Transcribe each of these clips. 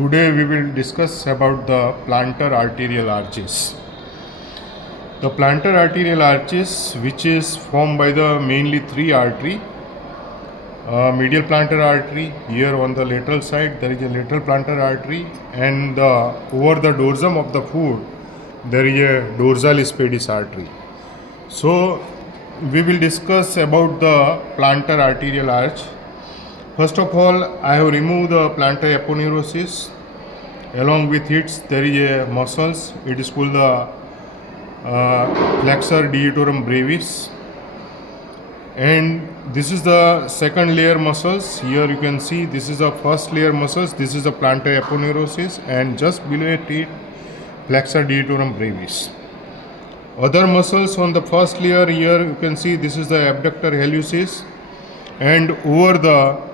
Today we will discuss about the plantar arterial arches. The plantar arterial arches, which is formed by the mainly three artery. Medial plantar artery, here on the lateral side there is a lateral plantar artery, and over the dorsum of the foot there is a dorsalis pedis artery. So we will discuss about the plantar arterial arch. First of all, I have removed the plantar aponeurosis. Along with it, there is a muscles. It is called the flexor digitorum brevis, and this is the second layer muscles. Here you can see this is the first layer muscles. This is the plantar aponeurosis, and just below it, flexor digitorum brevis. Other muscles on the first layer, here you can see this is the abductor hallucis, and over the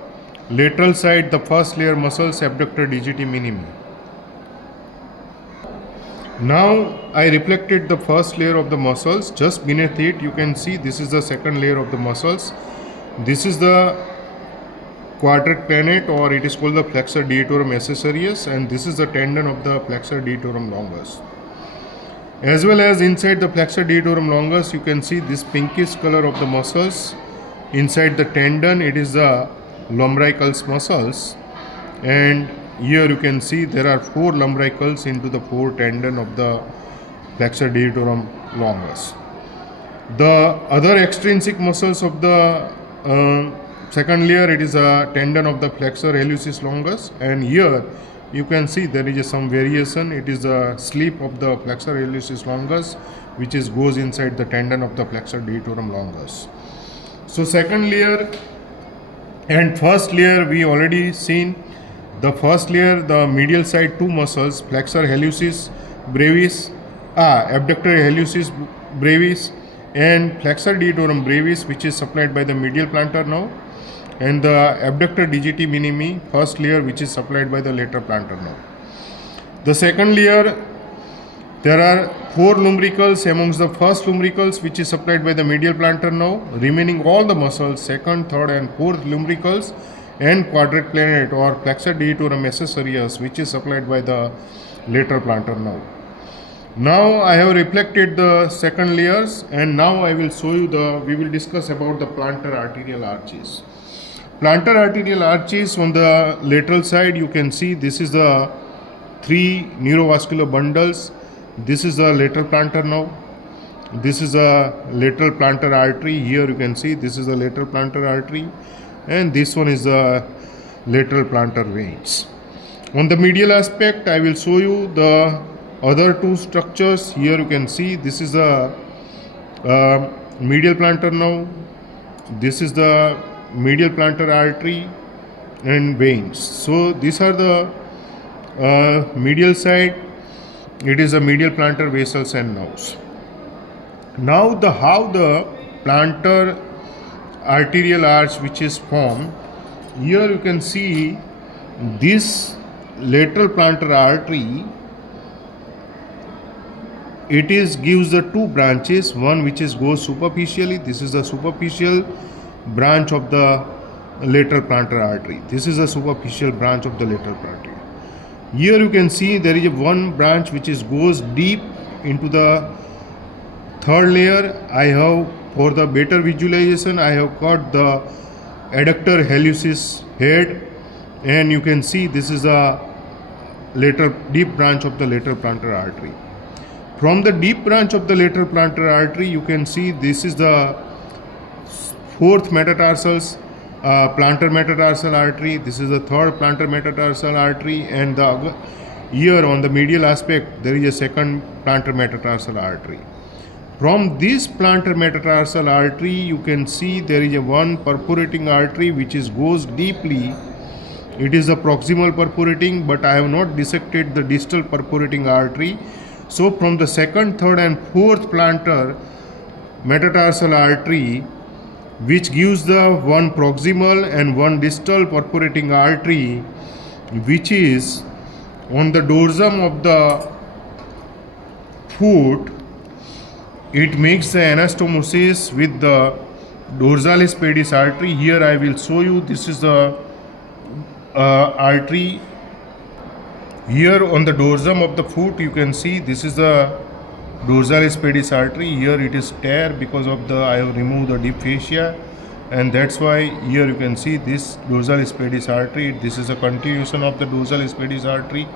lateral side the first layer muscles abductor digiti minimi. Now I reflected the first layer of the muscles. Just beneath it you can see this is the second layer of the muscles. This is the quadriplanate, or it is called the flexor digitorum accessorius, and this is the tendon of the flexor digitorum longus. As well as inside the flexor digitorum longus you can see this pinkish color of the muscles. Inside the tendon it is the lumbricals muscles, and here you can see there are 4 lumbricals into the 4 tendon of the flexor digitorum longus. The other extrinsic muscles of the second layer, it is a tendon of the flexor hallucis longus, and here you can see there is some variation. It is a slip of the flexor hallucis longus which goes inside the tendon of the flexor digitorum longus. So second layer and first layer we already seen. The first layer, the medial side 2 muscles, flexor hallucis brevis, abductor hallucis brevis, and flexor digitorum brevis, which is supplied by the medial plantar nerve, and the abductor digiti minimi, first layer, which is supplied by the lateral plantar nerve. The second layer, there are 4 lumbricals amongst the first lumbricals, which is supplied by the medial plantar nerve. Remaining all the muscles, second, third, and fourth lumbricals, and quadriplanate or flexor digitorum accessorius, which is supplied by the lateral plantar nerve. Now I have reflected the second layers, and now I will show you we will discuss about the plantar arterial arches. Plantar arterial arches on the lateral side, you can see this is the 3 neurovascular bundles. This is the lateral plantar nerve. This is a lateral plantar artery. Here you can see this is the lateral plantar artery, and this one is the lateral plantar veins. On the medial aspect, I will show you the other 2 structures. Here you can see this is the medial plantar nerve. This is the medial plantar artery and veins. So these are the medial side. It is the medial plantar vessels and nerves. Now how the plantar arterial arch which is formed, here you can see this lateral plantar artery. It gives the 2 branches, one which goes superficially. This is the superficial branch of the lateral plantar artery. This is a superficial branch of the lateral artery. Here you can see there is one branch which goes deep into the third layer. I have, for the better visualization, I have cut the adductor hallucis head, and you can see this is a lateral deep branch of the lateral plantar artery. From the deep branch of the lateral plantar artery, you can see this is the 4th metatarsals, plantar metatarsal artery. This is the 3rd plantar metatarsal artery, and here on the medial aspect there is a 2nd plantar metatarsal artery. From this plantar metatarsal artery, you can see there is one perforating artery which goes deeply. It is the proximal perforating, but I have not dissected the distal perforating artery. So from the 2nd, 3rd, and 4th plantar metatarsal artery, which gives the one proximal and one distal perforating artery, which is on the dorsum of the foot, it makes the anastomosis with the dorsalis pedis artery. Here I will show you, this is the artery Here on the dorsum of the foot you can see this is the dorsalis pedis artery. Here it is tear because of the I have removed the deep fascia, and that's why here you can see this dorsalis pedis artery. This is a continuation of the dorsalis pedis artery,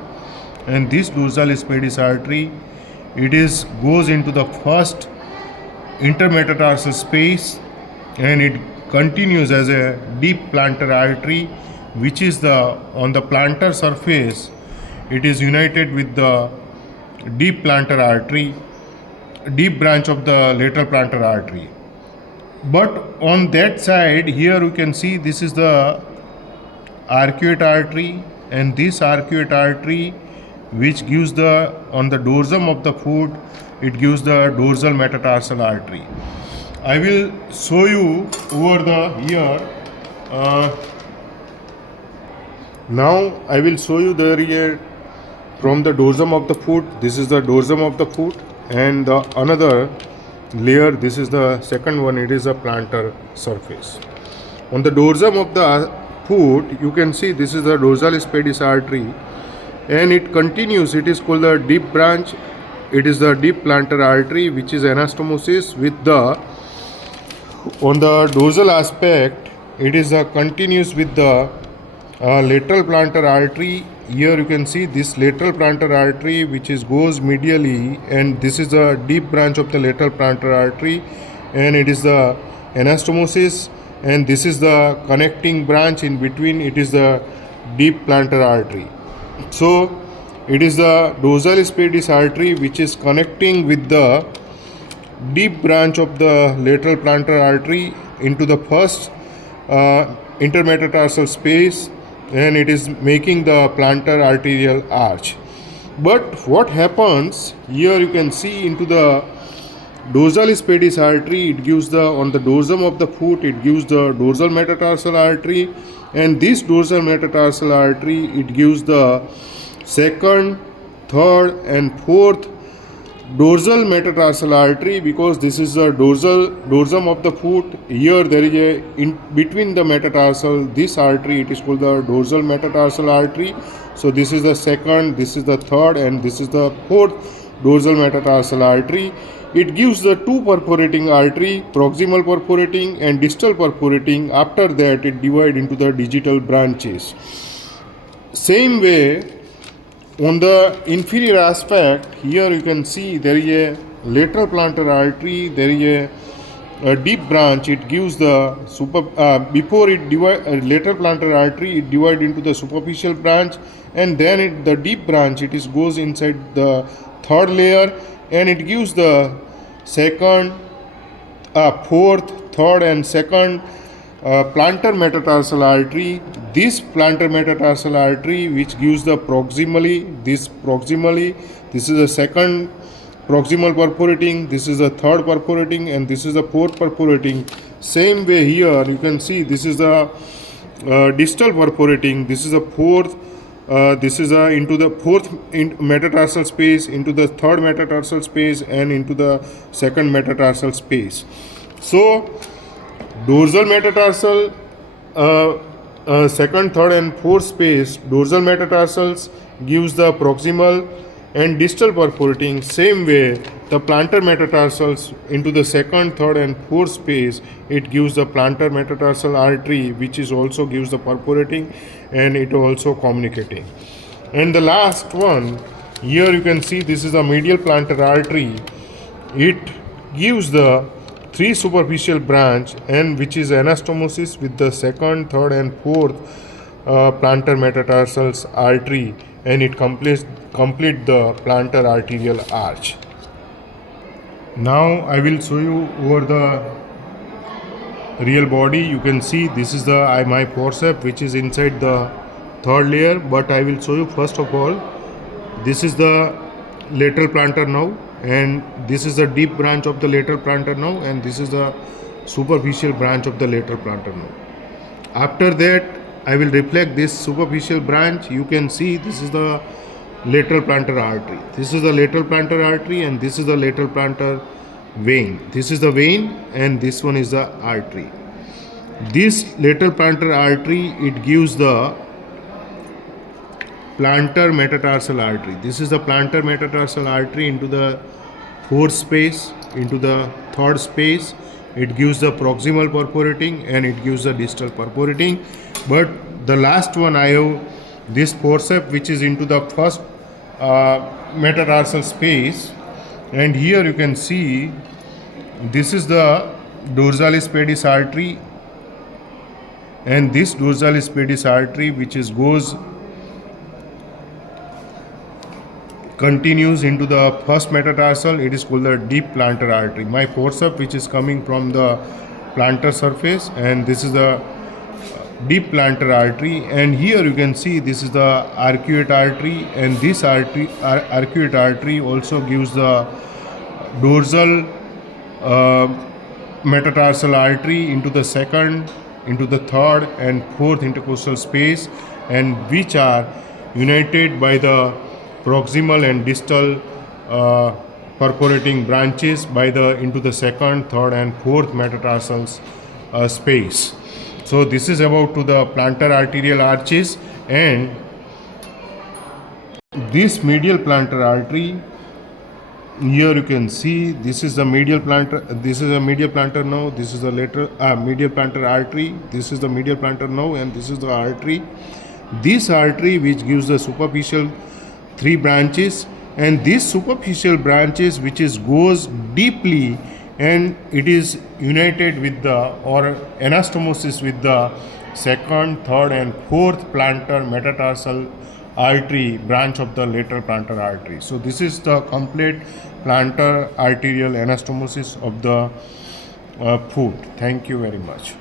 and this dorsalis pedis artery it is goes into the first intermetatarsal space, and it continues as a deep plantar artery, which is the on the plantar surface it is united with the deep plantar artery, deep branch of the lateral plantar artery. But on that side here you can see this is the arcuate artery, and this arcuate artery which gives the on the dorsum of the foot it gives the dorsal metatarsal artery. I will show you over the here. Now I will show you the here from the dorsum of the foot. This is the dorsum of the foot, and the another layer, this is the second one, it is a plantar surface. On the dorsum of the foot you can see this is the dorsalis pedis artery, and it continues, it is called the deep branch. It is the deep plantar artery which is anastomosis with the on the dorsal aspect it is continuous with the lateral plantar artery. Here you can see this lateral plantar artery which is goes medially, and this is the deep branch of the lateral plantar artery, and it is the anastomosis, and this is the connecting branch in between, it is the deep plantar artery. So it is the dorsalis pedis artery which is connecting with the deep branch of the lateral plantar artery into the first intermetatarsal space, and it is making the plantar arterial arch. But what happens here you can see into the dorsalis pedis artery, it gives the on the dorsum of the foot it gives the dorsal metatarsal artery, and this dorsal metatarsal artery it gives the second, third and fourth dorsal metatarsal artery, because this is the dorsum of the foot. Here there is a in between the metatarsal this artery, it is called the dorsal metatarsal artery. So this is the second, this is the third and this is the fourth dorsal metatarsal artery. It gives the two perforating artery, proximal perforating and distal perforating. After that it divides into the digital branches. Same way on the inferior aspect, here you can see there is a lateral plantar artery, there is a deep branch, it gives the before it divide lateral plantar artery it divide into the superficial branch, and then the deep branch it is goes inside the third layer, and it gives the second, fourth, third and second plantar metatarsal artery. This plantar metatarsal artery which gives the proximally, this is the second proximal perforating, this is the third perforating and this is the fourth perforating. Same way here you can see this is the distal perforating, this is the fourth, this is into the fourth metatarsal space, into the third metatarsal space and into the second metatarsal space. So dorsal metatarsal second, third and fourth space, dorsal metatarsals gives the proximal and distal perforating. Same way the plantar metatarsals into the second, third and fourth space it gives the plantar metatarsal artery which is also gives the perforating and it also communicating. And the last one here you can see this is the medial plantar artery. It gives the three superficial branch and which is anastomosis with the second, third and fourth plantar metatarsals artery, and it complete the plantar arterial arch. Now I will show you over the real body. You can see this is the my forceps which is inside the third layer, but I will show you first of all this is the lateral plantar now, and this is the deep branch of the lateral plantar now, and this is the superficial branch of the lateral plantar now. After that I will reflect this superficial branch. You can see this is the lateral plantar artery, this is the lateral plantar artery and this is the lateral plantar vein. This is the vein and this one is the artery. This lateral plantar artery it gives the plantar metatarsal artery. This is the plantar metatarsal artery into the fourth space, into the third space. It gives the proximal perforating and it gives the distal perforating. But the last one I have this forceps which is into the first metatarsal space, and here you can see this is the dorsalis pedis artery, and this dorsalis pedis artery which is goes continues into the first metatarsal. It is called the deep plantar artery. My forceps which is coming from the plantar surface, and this is the deep plantar artery, and here you can see this is the arcuate artery, and this arcuate artery also gives the dorsal metatarsal artery into the second, into the third and fourth intercostal space, and which are united by the proximal and distal perforating branches by the into the second, third and fourth metatarsal space. So this is about to the plantar arterial arches, and this medial plantar artery, here you can see this is the medial plantar, this is a medial plantar nerve, this is the lateral medial plantar artery, this is the medial plantar nerve, and this is the artery. This artery which gives the superficial three branches, and these superficial branches which is goes deeply, and it is united with the or anastomosis with the second, third and fourth plantar metatarsal artery branch of the lateral plantar artery. So this is the complete plantar arterial anastomosis of the foot. Thank you very much.